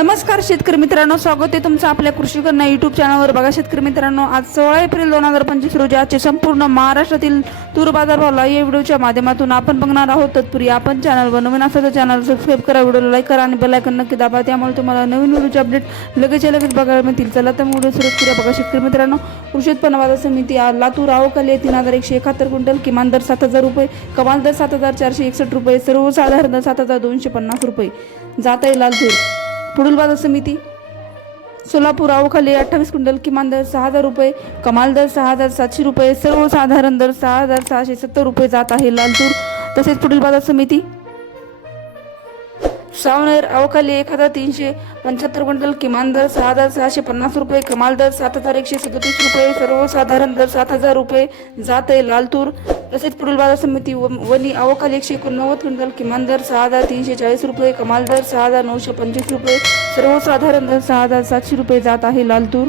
नमस्कार शेतकरी मित्रांनो स्वागत आहे तुमचं आपल्या कृषी कन्या युट्यूब चॅनलवर बघा शेतकरी मित्रांनो आज सोळा एप्रिल दोन हजार पंचवीस रोजी आजचे संपूर्ण महाराष्ट्रातील तूर बाजार भावला. या व्हिडिओच्या माध्यमातून आपण बघणार आहोत तत्पूर्वी आपण चॅनलवर नवीन असेल तर चॅनल सबस्क्राईब करा व्हिडिओला लाईक करा आणि बेलायकन नक्की दाबा. त्यामुळे तुम्हाला नवीन व्हिडिओचे अपडेट लगेचच्या लगेच बघायला मिळतील. चला तर व्हिडिओ सुरू करूया. बघा शेतकरी मित्रांनो कृषी उत्पन्न बाजार समिती लातूर आवकाली तीन हजार एकशे एकाहत्तर क्विंटल किमान दर सात हजार रुपये कमाल दर सात हजार चारशे एकसष्ट रुपये सर्वसाधारण दर सात हजार दोनशे पन्नास रुपये. जात आहे लालथूर पुढील बाजार समिती. सोलापूर आवखाली अठ्ठावीस क्विंटल किमान दर सहा हजार रुपये कमाल दर सहा हजार सातशे रुपये सर्वसाधारण दर सहा हजार सहाशे सत्तर रुपये जात आहे लालतूर तसेच पुढील बाजार समिती. सावनेर अवकाली एक हजार तीनशे पंच्याहत्तर क्विंटल किमान दर सहा हजार सहाशे पन्नास रुपये कमाल दर सात हजार एकशे सदतीस रुपये सर्वसाधारण दर सात हजार रुपये जात आहे लालतूर. तसेच पुढील बाजार समिती व- वनी अवकाली एकशे एकोणनव्वद क्विंटल किमान दर सहा हजार तीनशे चाळीस रुपये कमाल दर सहा हजार नऊशे पंचवीस रुपये सर्वसाधारण दर सहा हजार सातशे रुपये जात आहे लालतूर